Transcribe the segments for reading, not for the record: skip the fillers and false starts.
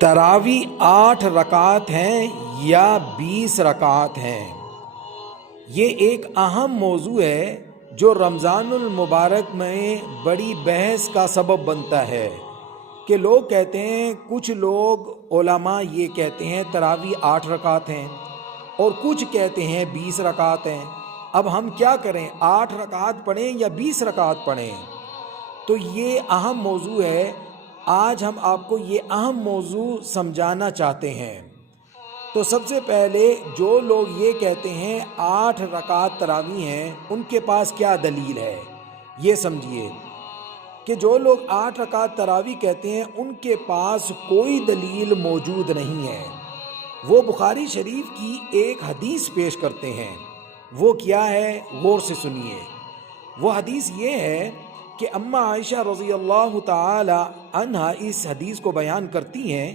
تراوی 8 رکعت ہیں یا 20 رکعت ہیں؟ یہ ایک اہم موضوع ہے جو رمضان المبارک میں بڑی بحث کا سبب بنتا ہے کہ لوگ کہتے ہیں، کچھ لوگ علماء یہ کہتے ہیں تراوی 8 رکعت ہیں اور کچھ کہتے ہیں 20 رکعت ہیں۔ اب ہم کیا کریں، 8 رکعت پڑھیں یا 20 رکعت پڑھیں؟ تو یہ اہم موضوع ہے۔ آج ہم آپ کو یہ اہم موضوع سمجھانا چاہتے ہیں۔ تو سب سے پہلے جو لوگ یہ کہتے ہیں 8 رکعت تراویح ہیں، ان کے پاس کیا دلیل ہے؟ یہ سمجھیے کہ جو لوگ 8 رکعت تراویح کہتے ہیں ان کے پاس کوئی دلیل موجود نہیں ہے۔ وہ بخاری شریف کی ایک حدیث پیش کرتے ہیں۔ وہ کیا ہے؟ غور سے سنیے۔ وہ حدیث یہ ہے کہ اماں عائشہ رضی اللہ تعالی عنہا اس حدیث کو بیان کرتی ہیں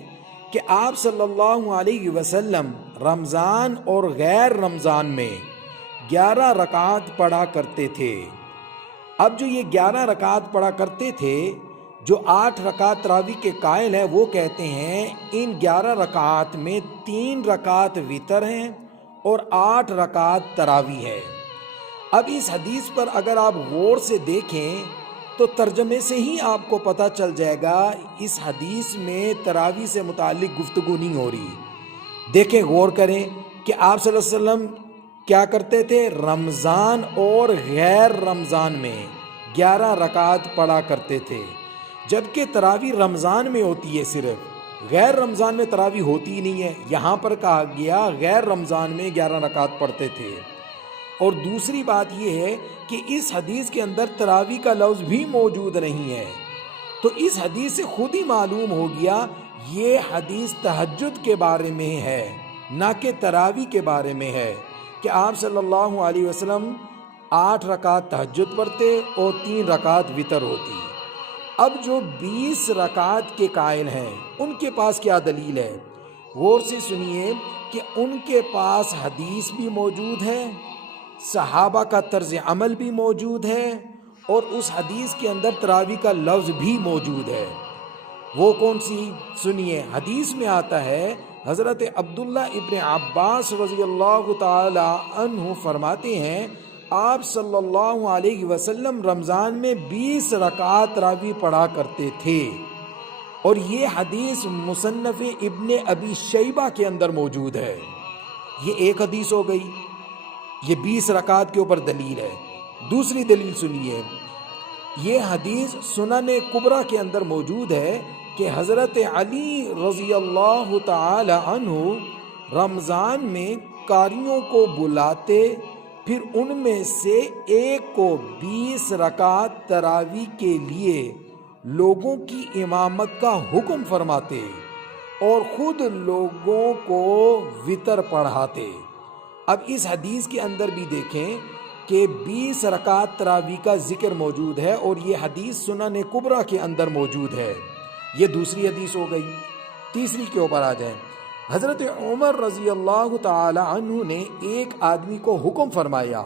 کہ آپ صلی اللہ علیہ وسلم رمضان اور غیر رمضان میں 11 رکعت پڑھا کرتے تھے۔ اب جو یہ 11 رکعت پڑھا کرتے تھے، جو 8 رکعت تراویح کے قائل ہیں وہ کہتے ہیں ان 11 رکعت میں 3 رکعت وتر ہیں اور 8 رکعت تراویح ہے۔ اب اس حدیث پر اگر آپ غور سے دیکھیں تو ترجمے سے ہی آپ کو پتہ چل جائے گا اس حدیث میں تراویح سے متعلق گفتگو نہیں ہو رہی۔ دیکھیں، غور کریں کہ آپ صلی اللہ علیہ وسلم کیا کرتے تھے؟ رمضان اور غیر رمضان میں 11 رکعت پڑھا کرتے تھے، جبکہ تراویح رمضان میں ہوتی ہے صرف، غیر رمضان میں تراویح ہوتی ہی نہیں ہے۔ یہاں پر کہا گیا غیر رمضان میں 11 رکعت پڑھتے تھے۔ اور دوسری بات یہ ہے کہ اس حدیث کے اندر تراویح کا لفظ بھی موجود نہیں ہے۔ تو اس حدیث سے خود ہی معلوم ہو گیا یہ حدیث تہجد کے بارے میں ہے، نہ کہ تراویح کے بارے میں ہے، کہ آپ صلی اللہ علیہ وسلم 8 رکعت تہجد پڑھتے اور 3 رکعت وتر ہوتی۔ اب جو 20 رکعت کے قائل ہیں ان کے پاس کیا دلیل ہے؟ غور سے سنیے کہ ان کے پاس حدیث بھی موجود ہے، صحابہ کا طرز عمل بھی موجود ہے، اور اس حدیث کے اندر تراویح کا لفظ بھی موجود ہے۔ وہ کون سی؟ سنیے، حدیث میں آتا ہے حضرت عبداللہ ابن عباس رضی اللہ تعالی عنہ فرماتے ہیں آپ صلی اللہ علیہ وسلم رمضان میں 20 رکعت تراویح پڑھا کرتے تھے، اور یہ حدیث مصنف ابن ابی شیبہ کے اندر موجود ہے۔ یہ ایک حدیث ہو گئی، یہ 20 رکعت کے اوپر دلیل ہے۔ دوسری دلیل سنیے، یہ حدیث سنن کبریٰ کے اندر موجود ہے کہ حضرت علی رضی اللہ تعالی عنہ رمضان میں قاریوں کو بلاتے، پھر ان میں سے ایک کو 20 رکعت تراویح کے لیے لوگوں کی امامت کا حکم فرماتے اور خود لوگوں کو وتر پڑھاتے۔ اب اس حدیث کے اندر بھی دیکھیں کہ 20 رکعت تراویح کا ذکر موجود ہے، اور یہ حدیث سنن کبریٰ کے اندر موجود ہے۔ یہ دوسری حدیث ہو گئی۔ تیسری کے اوپر آ جائیں۔ حضرت عمر رضی اللہ تعالی عنہ نے ایک آدمی کو حکم فرمایا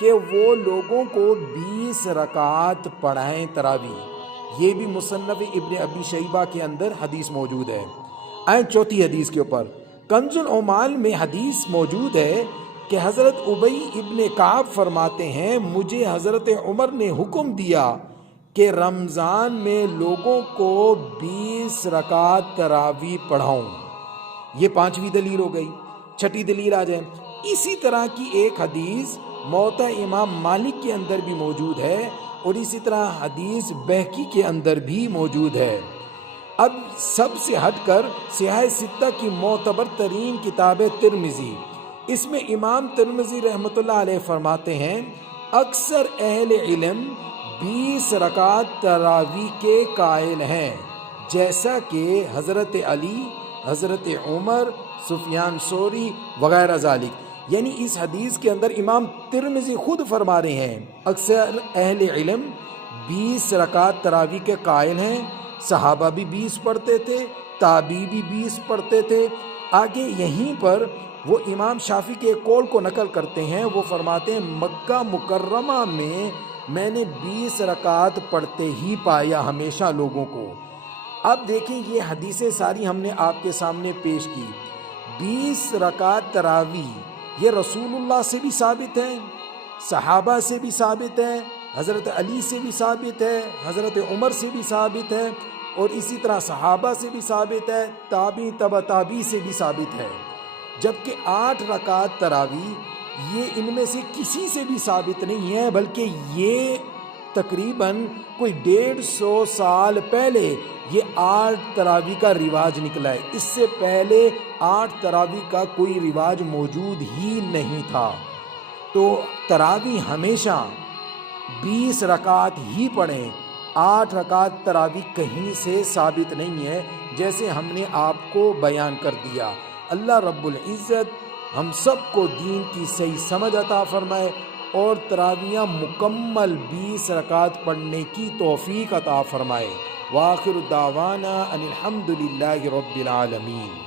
کہ وہ لوگوں کو 20 رکعت پڑھائیں تراویح۔ یہ بھی مصنف ابن ابی شیبہ کے اندر حدیث موجود ہے۔ آئیں چوتھی حدیث کے اوپر۔ کنز العمال میں حدیث موجود ہے کہ حضرت ابی ابن کعب فرماتے ہیں مجھے حضرت عمر نے حکم دیا کہ رمضان میں لوگوں کو 20 رکعت تراویح پڑھاؤں۔ یہ پانچویں دلیل ہو گئی۔ چھٹی دلیل آ جائیں۔ اسی طرح کی ایک حدیث موطا امام مالک کے اندر بھی موجود ہے، اور اسی طرح حدیث بہقی کے اندر بھی موجود ہے۔ اب سب سے ہٹ کر سیاہ ستہ کی معتبر ترین کتاب ترمذی، اس میں امام ترمذی رحمۃ اللہ علیہ فرماتے ہیں اکثر اہل علم 20 رکعت تراویح کے قائل ہیں، جیسا کہ حضرت علی، حضرت عمر، سفیان ثوری وغیرہ ذالک۔ یعنی اس حدیث کے اندر امام ترمذی خود فرما رہے ہیں اکثر اہل علم 20 رکعت تراویح کے قائل ہیں، صحابہ بھی 20 پڑھتے تھے، تابعی بھی 20 پڑھتے تھے۔ آگے یہیں پر وہ امام شافعی کے قول کو نقل کرتے ہیں، وہ فرماتے ہیں مکہ مکرمہ میں نے 20 رکعت پڑھتے ہی پایا ہمیشہ لوگوں کو۔ اب دیکھیں یہ حدیثیں ساری ہم نے آپ کے سامنے پیش کی. 20 رکعت تراویح یہ رسول اللہ سے بھی ثابت ہے، صحابہ سے بھی ثابت ہے، حضرت علی سے بھی ثابت ہے، حضرت عمر سے بھی ثابت ہے، اور اسی طرح صحابہ سے بھی ثابت ہے، تابعی تبع تابعی سے بھی ثابت ہے. جبکہ 8 رکعت تراویح یہ ان میں سے کسی سے بھی ثابت نہیں ہے، بلکہ یہ تقریباً کوئی 150 سال پہلے یہ 8 تراویح کا رواج نکلا ہے. اس سے پہلے 8 تراویح کا کوئی رواج موجود ہی نہیں تھا. تو تراویح ہمیشہ 20 رکعت ہی پڑھیں. 8 رکعت تراویح کہیں سے ثابت نہیں ہے، جیسے ہم نے آپ کو بیان کر دیا. اللہ رب العزت ہم سب کو دین کی صحیح سمجھ عطا فرمائے اور تراویحاں مکمل 20 رکعت پڑھنے کی توفیق عطا فرمائے. وآخر دعوانا ان الحمد للہ رب العالمین.